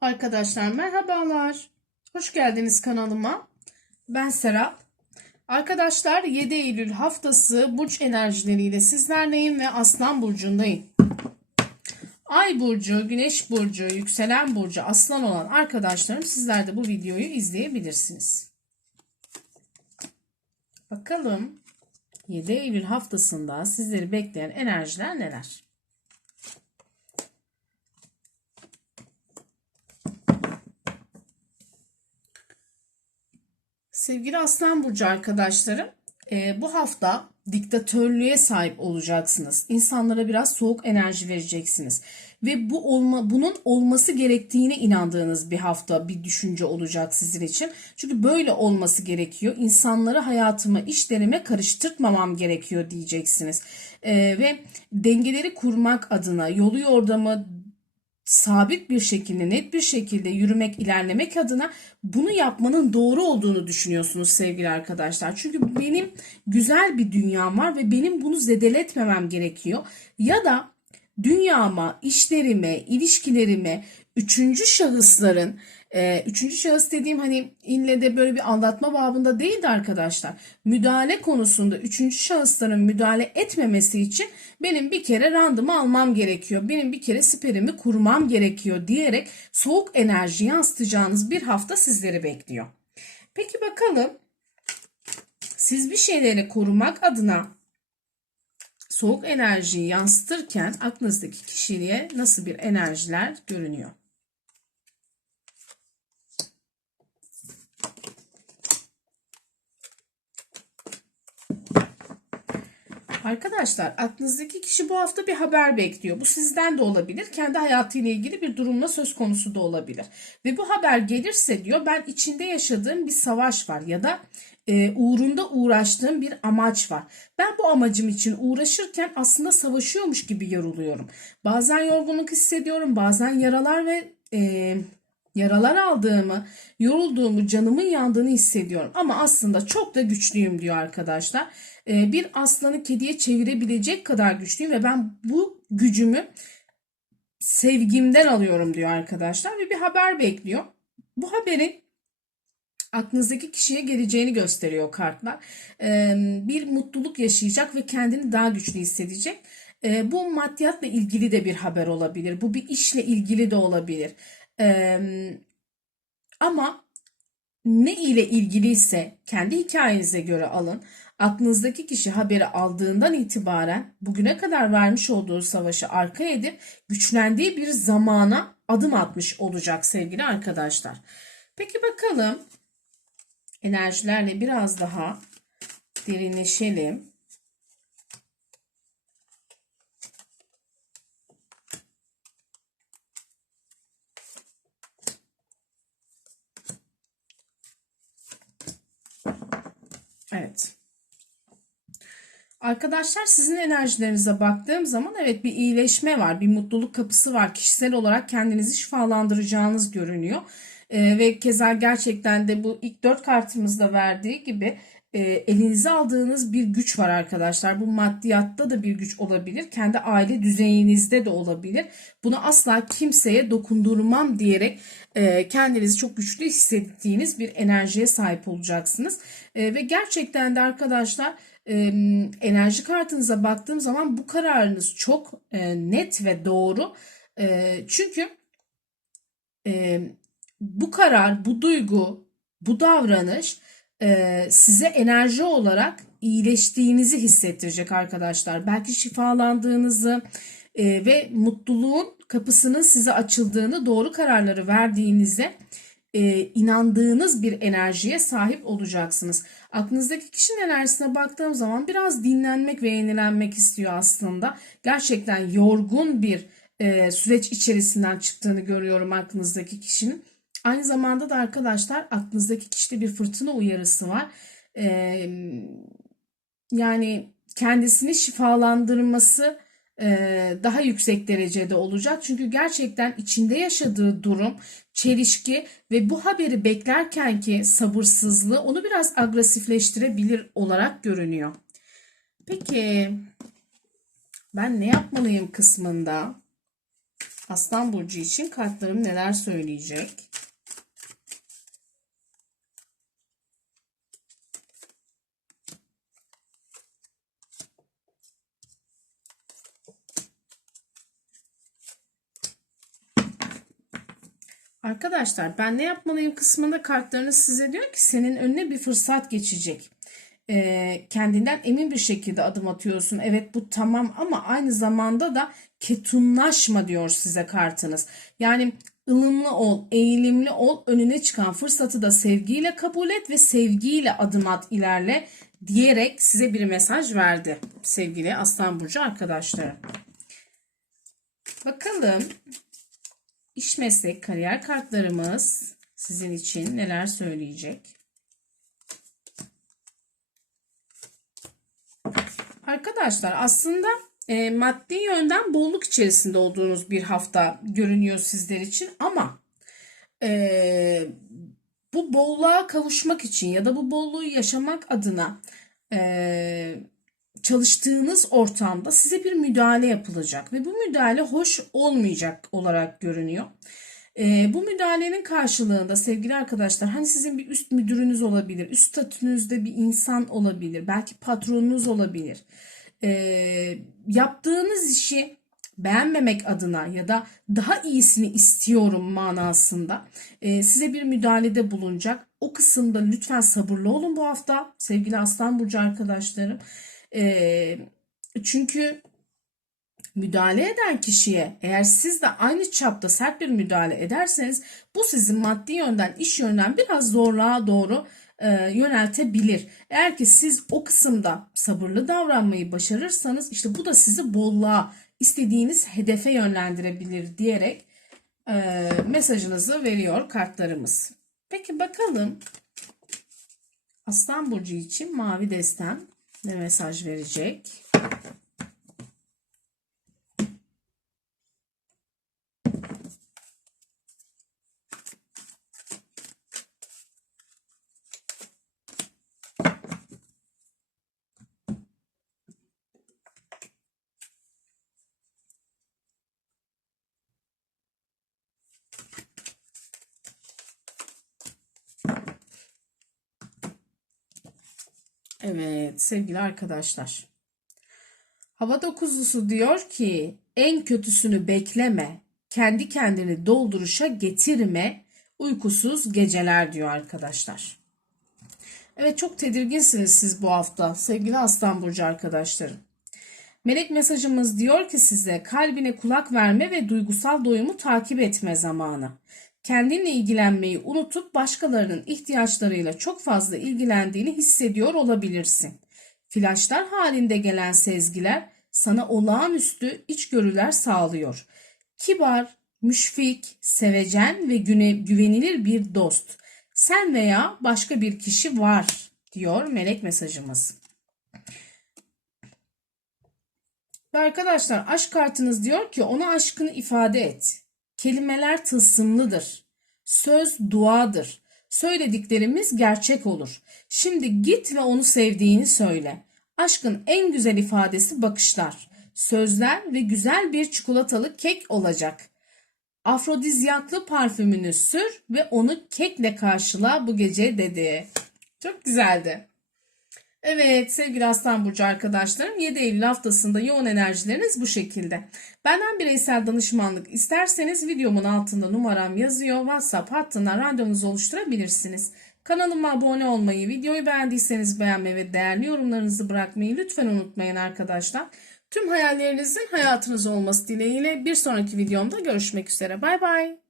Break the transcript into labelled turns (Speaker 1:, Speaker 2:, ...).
Speaker 1: Arkadaşlar merhabalar. Hoş geldiniz kanalıma. Ben Serap. Arkadaşlar 7 Eylül haftası burç enerjileriyle sizlerleyim ve Aslan burcundayım. Ay burcu, Güneş burcu, yükselen burcu, Aslan olan arkadaşlarım sizler de bu videoyu izleyebilirsiniz. Bakalım 7 Eylül haftasında sizleri bekleyen enerjiler neler? Sevgili Aslan Burcu arkadaşlarım, e, bu hafta diktatörlüğe sahip olacaksınız. İnsanlara biraz soğuk enerji vereceksiniz. Ve bu olma, bunun olması gerektiğine inandığınız bir hafta, bir düşünce olacak sizin için. Çünkü böyle olması gerekiyor. İnsanları hayatıma, işlerime karıştırmamam gerekiyor diyeceksiniz. E, ve dengeleri kurmak adına, yolu yordamı sabit bir şekilde, net bir şekilde yürümek, ilerlemek adına bunu yapmanın doğru olduğunu düşünüyorsunuz sevgili arkadaşlar. Çünkü benim güzel bir dünyam var ve benim bunu zedeletmemem gerekiyor. Ya da dünyama, işlerime, ilişkilerime üçüncü şahısların e, üçüncü şahıs dediğim hani ille de böyle bir aldatma babında değil de arkadaşlar. Müdahale konusunda üçüncü şahısların müdahale etmemesi için benim bir kere randıma almam gerekiyor. Benim bir kere siperimi kurmam gerekiyor diyerek soğuk enerji yansıtacağınız bir hafta sizleri bekliyor. Peki bakalım siz bir şeyleri korumak adına soğuk enerjiyi yansıtırken aklınızdaki kişiliğe nasıl bir enerjiler görünüyor? Arkadaşlar aklınızdaki kişi bu hafta bir haber bekliyor. Bu sizden de olabilir. Kendi hayatıyla ilgili bir durumla söz konusu da olabilir. Ve bu haber gelirse diyor ben içinde yaşadığım bir savaş var ya da e, uğrunda uğraştığım bir amaç var. Ben bu amacım için uğraşırken aslında savaşıyormuş gibi yoruluyorum. Bazen yorgunluk hissediyorum, bazen yaralar ve e, yaralar aldığımı, yorulduğumu, canımın yandığını hissediyorum. Ama aslında çok da güçlüyüm diyor arkadaşlar. Ee, bir aslanı kediye çevirebilecek kadar güçlüyüm ve ben bu gücümü sevgimden alıyorum diyor arkadaşlar ve bir haber bekliyor. Bu haberin aklınızdaki kişiye geleceğini gösteriyor kartlar. Ee, bir mutluluk yaşayacak ve kendini daha güçlü hissedecek. Ee, bu maddiyatla ilgili de bir haber olabilir. Bu bir işle ilgili de olabilir. Ama ne ile ilgiliyse kendi hikayenize göre alın. Aklınızdaki kişi haberi aldığından itibaren bugüne kadar vermiş olduğu savaşı arka edip güçlendiği bir zamana adım atmış olacak sevgili arkadaşlar. Peki bakalım enerjilerle biraz daha derinleşelim. Evet. Arkadaşlar sizin enerjilerinize baktığım zaman evet bir iyileşme var, bir mutluluk kapısı var. Kişisel olarak kendinizi şifalandıracağınız görünüyor. Ee, ve keza gerçekten de bu ilk dört kartımızda verdiği gibi e, elinize aldığınız bir güç var arkadaşlar. Bu maddiyatta da bir güç olabilir. Kendi aile düzeyinizde de olabilir. Bunu asla kimseye dokundurmam diyerek e, kendinizi çok güçlü hissettiğiniz bir enerjiye sahip olacaksınız. E, ve gerçekten de arkadaşlar e, enerji kartınıza baktığım zaman bu kararınız çok e, net ve doğru. E, çünkü e, bu karar, bu duygu, bu davranış e, size enerji olarak iyileştiğinizi hissettirecek arkadaşlar. Belki şifalandığınızı e, ve mutluluğun kapısının size açıldığını, doğru kararları verdiğinize e, inandığınız bir enerjiye sahip olacaksınız. Aklınızdaki kişinin enerjisine baktığım zaman biraz dinlenmek ve yenilenmek istiyor aslında. Gerçekten yorgun bir e, süreç içerisinden çıktığını görüyorum aklınızdaki kişinin. Aynı zamanda da arkadaşlar aklınızdaki kişide bir fırtına uyarısı var. Ee, yani kendisini şifalandırması e, daha yüksek derecede olacak. Çünkü gerçekten içinde yaşadığı durum, çelişki ve bu haberi beklerken ki sabırsızlığı onu biraz agresifleştirebilir olarak görünüyor. Peki ben ne yapmalıyım kısmında Aslan Burcu için kartlarım neler söyleyecek? Arkadaşlar ben ne yapmalıyım kısmında kartlarınız size diyor ki senin önüne bir fırsat geçecek. Ee, kendinden emin bir şekilde adım atıyorsun. Evet bu tamam ama aynı zamanda da ketunlaşma diyor size kartınız. Yani ılımlı ol, eğilimli ol, önüne çıkan fırsatı da sevgiyle kabul et ve sevgiyle adım at ilerle diyerek size bir mesaj verdi sevgili Aslan Burcu arkadaşlarım. Bakalım İş meslek kariyer kartlarımız sizin için neler söyleyecek? Arkadaşlar aslında e, maddi yönden bolluk içerisinde olduğunuz bir hafta görünüyor sizler için ama e, bu bolluğa kavuşmak için ya da bu bolluğu yaşamak adına e, çalıştığınız ortamda size bir müdahale yapılacak ve bu müdahale hoş olmayacak olarak görünüyor. E, bu müdahalenin karşılığında sevgili arkadaşlar hani sizin bir üst müdürünüz olabilir, üst statünüzde bir insan olabilir, belki patronunuz olabilir. E, yaptığınız işi beğenmemek adına ya da daha iyisini istiyorum manasında e, size bir müdahalede bulunacak. O kısımda lütfen sabırlı olun bu hafta sevgili Aslan Burcu arkadaşlarım. E, çünkü müdahale eden kişiye eğer siz de aynı çapta sert bir müdahale ederseniz bu sizin maddi yönden iş yönden biraz zorluğa doğru e, yöneltebilir. Eğer ki siz o kısımda sabırlı davranmayı başarırsanız işte bu da sizi bolluğa istediğiniz hedefe yönlendirebilir diyerek e, mesajınızı veriyor kartlarımız. Peki bakalım Aslan Burcu için mavi destem ne mesaj verecek? Evet sevgili arkadaşlar. Hava dokuzlusu diyor ki en kötüsünü bekleme, kendi kendini dolduruşa getirme, uykusuz geceler diyor arkadaşlar. Evet çok tedirginsiniz siz bu hafta sevgili Aslan Burcu arkadaşlarım. Melek mesajımız diyor ki size kalbine kulak verme ve duygusal doyumu takip etme zamanı. Kendinle ilgilenmeyi unutup başkalarının ihtiyaçlarıyla çok fazla ilgilendiğini hissediyor olabilirsin. Flaşlar halinde gelen sezgiler sana olağanüstü içgörüler sağlıyor. Kibar, müşfik, sevecen ve güne, güvenilir bir dost. Sen veya başka bir kişi var diyor melek mesajımız. Ve arkadaşlar aşk kartınız diyor ki ona aşkını ifade et. Kelimeler tılsımlıdır. Söz duadır. Söylediklerimiz gerçek olur. Şimdi git ve onu sevdiğini söyle. Aşkın en güzel ifadesi bakışlar, sözler ve güzel bir çikolatalı kek olacak. Afrodizyaklı parfümünü sür ve onu kekle karşıla bu gece dedi. Çok güzeldi. Evet sevgili Aslan Burcu arkadaşlarım 7 Eylül haftasında yoğun enerjileriniz bu şekilde. Benden bireysel danışmanlık isterseniz videomun altında numaram yazıyor. WhatsApp hattından randevunuzu oluşturabilirsiniz. Kanalıma abone olmayı, videoyu beğendiyseniz beğenmeyi ve değerli yorumlarınızı bırakmayı lütfen unutmayın arkadaşlar. Tüm hayallerinizin hayatınız olması dileğiyle bir sonraki videomda görüşmek üzere. Bay bay.